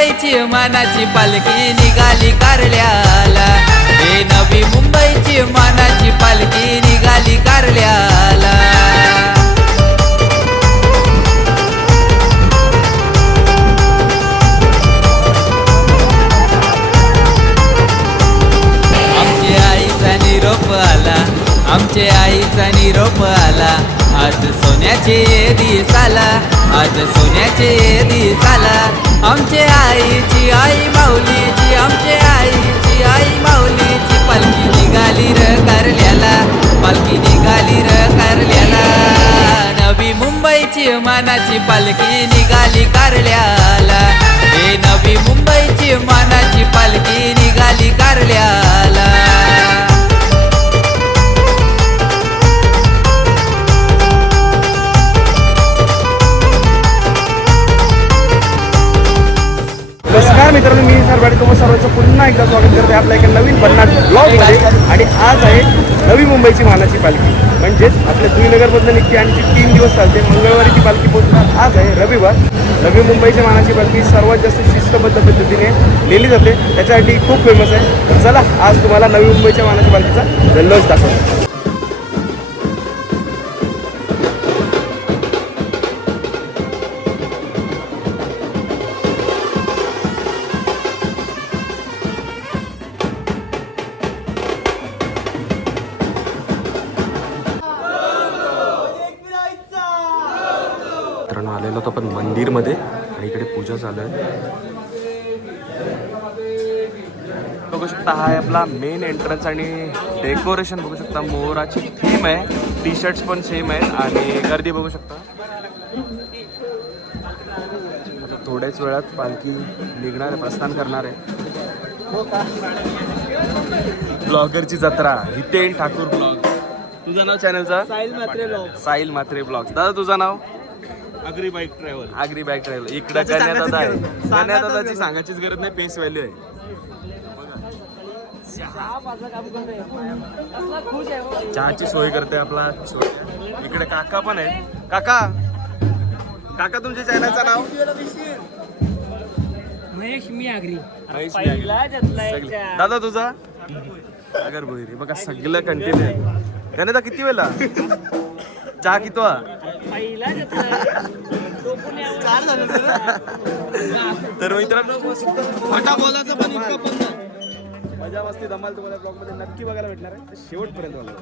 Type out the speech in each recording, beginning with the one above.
मुंबईची मानाची पालखी निघाली कारल्याला, हे नवी मुंबईची मानाची पालखी निघाली कारल्याला. आमच्या आईचा निरोप आला, आज सोन्याचे दिस आला, आज सोन्याचे दिस आला. आमच्या आईची आई माऊलीची, आमच्या आईची आई माऊलीची पालखी निघाली र कारल्याला, पालखी निघाली र कारल्याला. नवी मुंबईची मानाची पालखी निघाली कारल्याला, हे नवी मुंबईची मानाची पालखी निघाली कारल्याला. नमस्कार मित्रांनो, मी सरवाडी तुम्हा सर्वांचं पुन्हा एकदा स्वागत करते आपल्या एका नवीन भन्नाट ब्लॉगमध्ये. आणि आज आहे नवी मुंबईची मानाची पालखी, म्हणजेच आपल्या जुईनगरमधून निघते आणि जी 3 दिवस चालते. मंगळवारी ती पालखी पोहोचणार. आज आहे रविवार. नवी मुंबईची मानाची पालखी सर्वात जास्त शिस्तबद्ध पद्धतीने नेली जाते, त्याच्यासाठी खूप फेमस आहे. तर चला आज तुम्हाला नवी मुंबईच्या मानाची पालखीचा जल्लोष दाखवतो. मित्रांनो, आलेलो होतो आपण मंदिरमध्ये आणि इकडे पूजा चालू आहे. बघू शकता हा आहे आपला मेन एंट्रन्स आणि डेकोरेशन बघू शकता. मोराची थीम आहे, टी शर्ट्स पण सेम आहेत आणि गर्दी बघू शकता. आता थोड्याच वेळात पालखी निघणार आहे, प्रस्थान करणार आहे. ब्लॉगरची जत्रा, हितेन ठाकूर ब्लॉग. तुझं नाव चॅनलचा? साहिल म्हात्रे ब्लॉग्स. दादा तुझं नाव? Agri bike travel. Agri bike travel. इकडे गण्यादादा आहे. गण्यादादाची सांगायचीच गरज नाही, फेस व्हॅल्यू आहे. चहाची सोय करते आपला. इकडे काका पण आहे. काका काका तुमच्या चॅनलचं नाव? महेश मी आगरी. महेश मी. दादा तुझा? अगर बोईरी. बघा सगळं कंटिन्यू आहे. गण्यादा किती वेळा चहा कितवा? तर मित्रांनो मजा मस्ती धमाल तुम्हाला ब्लॉग मध्ये नक्की बघायला भेटणार आहे. शेवटपर्यंत बघा.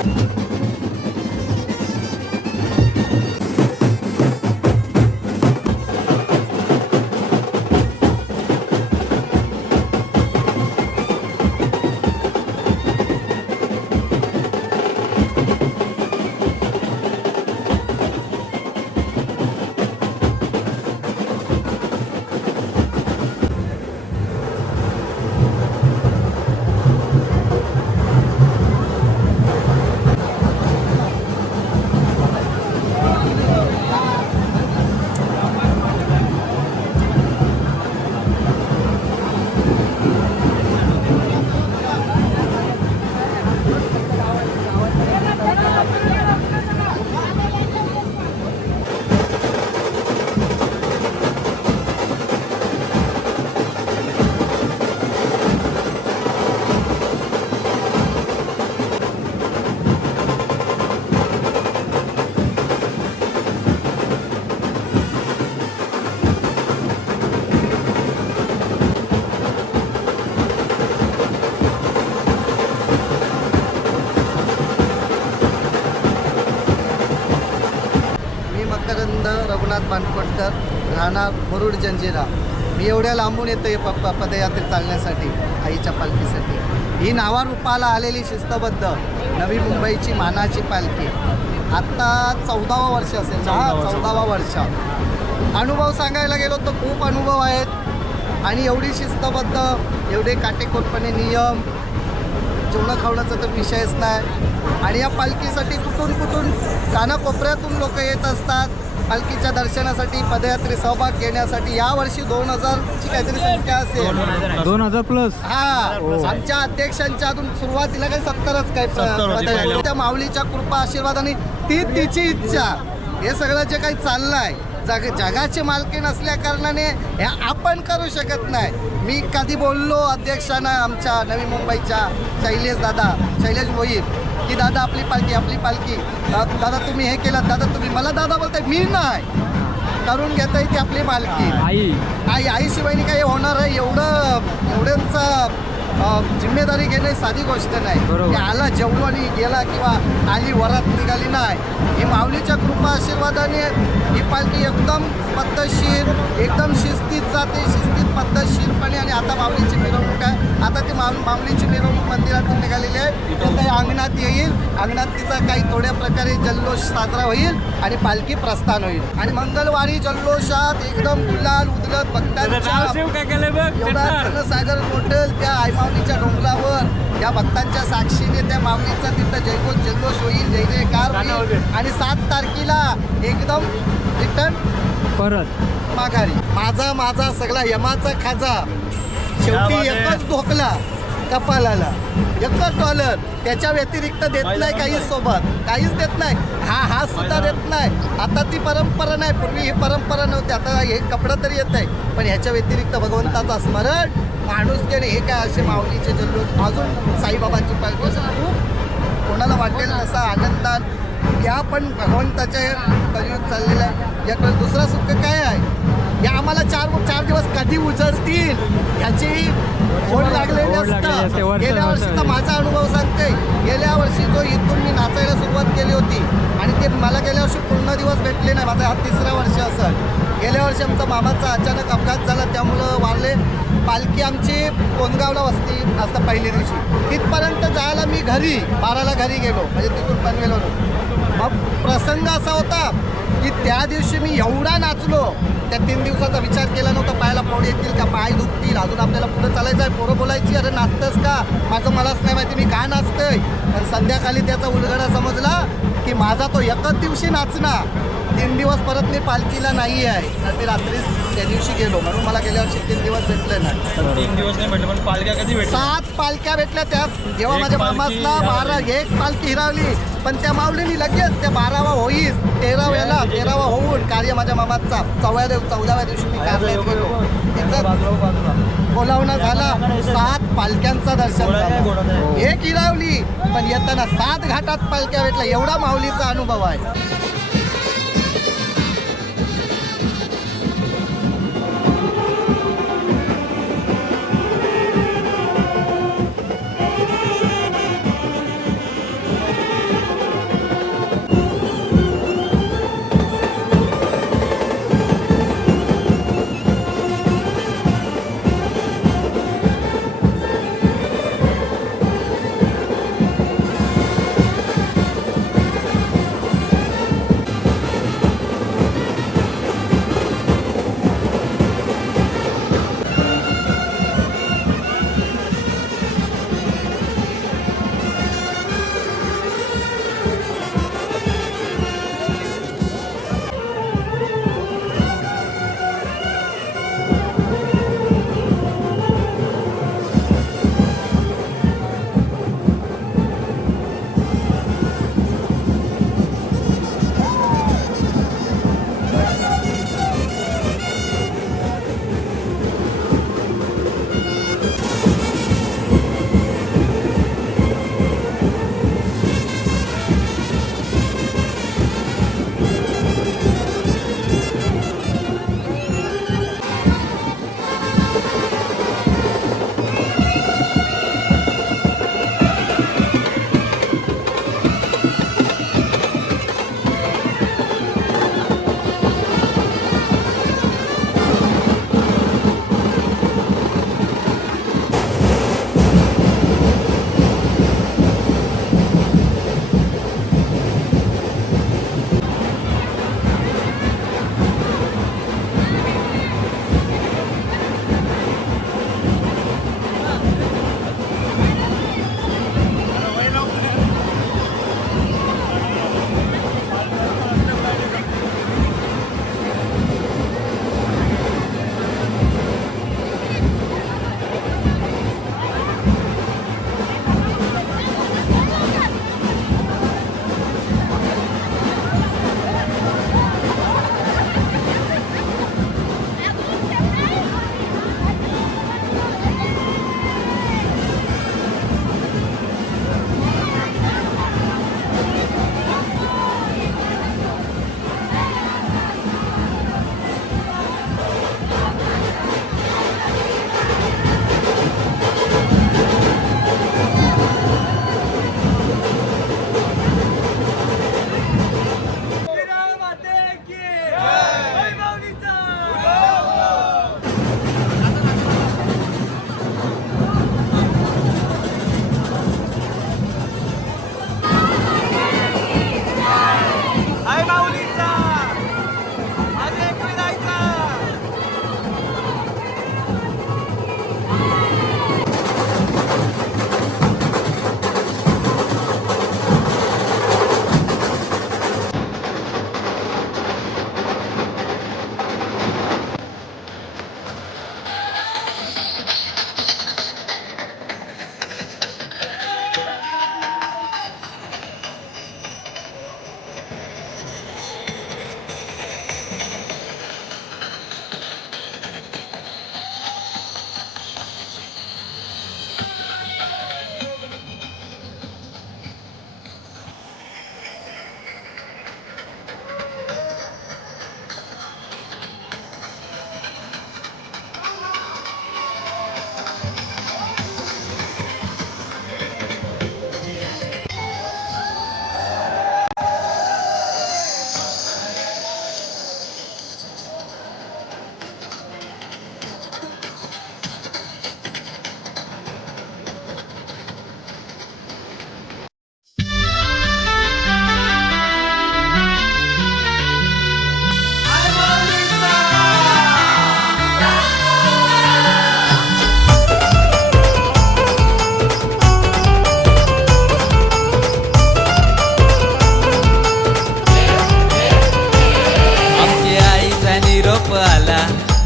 मी मकरंद रघुनाथ बानकोटकर, राहणार मुरुड जंजिरा. मी एवढ्या लांबून येतो पदयात्रेत चालण्यासाठी, आईच्या पालखीसाठी. ही नावारूपाला आलेली शिस्तबद्ध नवी मुंबईची मानाची पालखी आत्ता 14वा वर्ष असेल. 14वा वर्ष. अनुभव सांगायला गेलो तर खूप अनुभव आहेत आणि एवढी शिस्तबद्ध, एवढे काटेकोरपणे नियम, जेवणं खावण्याचा तर विषयच नाही. आणि या पालखीसाठी कुठून कानाकोपऱ्यातून लोक येत असतात पालखीच्या दर्शनासाठी, पदयात्रे सहभाग घेण्यासाठी. यावर्षी 2000ची काहीतरी संख्या असेल. 2000 प्लस. हा, आमच्या अध्यक्षांच्या अजून सुरुवातीला काही 70च काही पदयात्रे. त्या माऊलीच्या कृपा आशीर्वादाने ती तिची इच्छा, हे सगळं जे काही चाललं आहे जगाचे मालकी नसल्या कारणाने हे आपण करू शकत नाही. मी कधी बोललो अध्यक्षांना आमच्या नवी मुंबईच्या शैलेश भोईर की दादा आपली पालखी, दादा तुम्ही हे केलं, दादा तुम्ही, मला दादा बोलताय, मी नाही, करून घेता येते आपली मालकी. आईशिवाय काही होणार आहे एवढ्यांचा जिम्मेदारी घेणे साधी गोष्ट नाही. की आला जेवलो आणि गेला किंवा आली वरात निघाली नाही. ही माऊलीच्या कृपा आशीर्वादाने ही पालखी एकदम पद्धतशीर, एकदम शिस्तीत जाते, शिस्तीत पद्धतशीरपणे. आणि आता माऊलीची मिरवणूक आहे. आता ती माऊलीची मिरवणूक मंदिरातून निघालेली आहे. तर काही अंगणात येईल, अंगणात तिचा काही थोड्या प्रकारे जल्लोष साजरा होईल आणि पालखी प्रस्थान होईल. आणि मंगळवारी जल्लोषात एकदम गुलाल उधळत भक्तांच्या एवढा जनसागर मोठल त्या आई माऊलीच्या डोंगरावर या भक्तांच्या साक्षीने त्या माऊलीचा तिथं जयघोष जल्लोष होईल, जय जयकार होईल. आणि 7 तारखेला एकदम रिटर्न परत माघारी. माझा सगळा यमाचा खाजा शेवटी एकच ढोकला कपालाला, एकच डॉलर. त्याच्या व्यतिरिक्त देत नाही काही सोबत, काहीच देत नाही. हा सुद्धा देत नाही. आता ती परंपरा नाही, पूर्वी ही परंपरा नव्हती. आता हे कपडं तरी येत आहे, पण ह्याच्या व्यतिरिक्त भगवंताचा स्मरण, माणूस केले हे काय असे माऊलीचे जल्लोष, अजून साईबाबांची पालखी, खूप कोणाला वाटेल तसा आनंदात या पण भगवंताच्या कलियुग चाललेला आहे. याकडे दुसरा सुख काय आहे, या आम्हाला 4 दिवस कधी उजळतील ह्याची ओढ लागलेली असतं. गेल्या वर्षी तर माझा अनुभव सांगते. गेल्या वर्षी जो इथून मी नाचायला सुरुवात केली होती आणि ते मला गेल्या वर्षी पूर्ण दिवस भेटले नाही. माझा हा 3रा वर्ष असेल. गेल्या वर्षी आमचा मामाचा अचानक अपघात झाला, त्यामुळं वारले. पालखी आमची कोणगावला वस्ती असतं पहिल्या दिवशी. तिथपर्यंत जायला मी घरी 12ला घरी गेलो, म्हणजे तिथून पनवेलवरून. मग प्रसंग असा होता की त्या दिवशी मी एवढा नाचलो, त्या 3 दिवसाचा विचार केला नव्हता. पायाला फोड येतील का, पाय दुखतील, अजून आपल्याला पुढे चालायचं आहे. पोरं बोलायची, अरे नाचतंस का, माझं मलाच नाही माहिती मी का नाचतोय. पण संध्याकाळी त्याचा उलगडा समजला की माझा तो एकच दिवशी नाचणार. 3 दिवस परत मी पालखीला नाही आहे, तर मी रात्रीच त्या दिवशी गेलो. म्हणून मला गेल्या वर्षी 3 दिवस भेटले नाही. 3 दिवस नाही भेटले, पण पालख्या कधी भेटल्या? 7 पालख्या भेटल्या. त्यात जेव्हा माझ्या मामासला 1 पालखी हिरावली, पण त्या माऊलीनी लगेच त्या 12वा होईल, 13वा होऊन कार्य माझ्या मामाचा 14व्या दिवशी मी कार्यालयात गेलो. तिथं बोलावणं झाला. 7 पालख्यांचं दर्शन झालं. 1 हिरावली, पण येताना 7 घाटात पालख्या भेटल्या. एवढा माऊलीचा अनुभव आहे.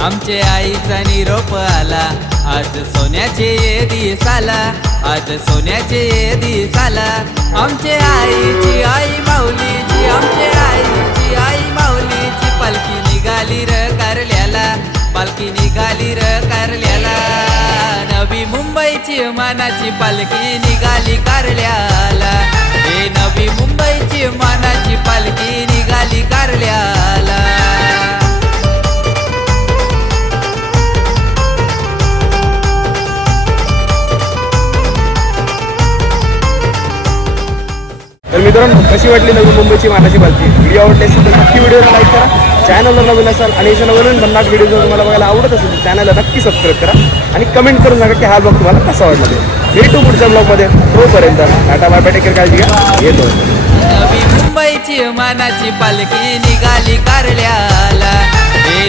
आमचे आईचा निरोप आला आज सोन्याचे दिस आला आज सोन्याचे दिस आला आमचे आईची आई माऊलीची आमचे आईची आई माऊलीची पालखी निघाली र कारल्याला पालखी निघाली र कारल्याला नवी मुंबईची मानाची पालखी निघाली कारल्याला हे नवी मुंबईची मानाची पालखी निघाली कारल्याला तर मित्रांनो कशी वाटली नवी मुंबईची मानाची पालखी व्हिडिओ आवडली असेल तर नक्की व्हिडिओला लाईक करा चॅनलवर नवीन असाल आणि याच्या नवीन भन्नाट व्हिडिओ जर तुम्हाला बघायला आवडत असेल तर चॅनलला नक्की सबस्क्राईब करा आणि कमेंट करून सांगा की हा ब्लॉग तुम्हाला कसा वाटला ते भेटू पुढच्या ब्लॉगमध्ये तोपर्यंत tata bye bye take care काळजी घ्या येतो नवी मुंबईची मानाची पालखी निघाली कारल्याला हे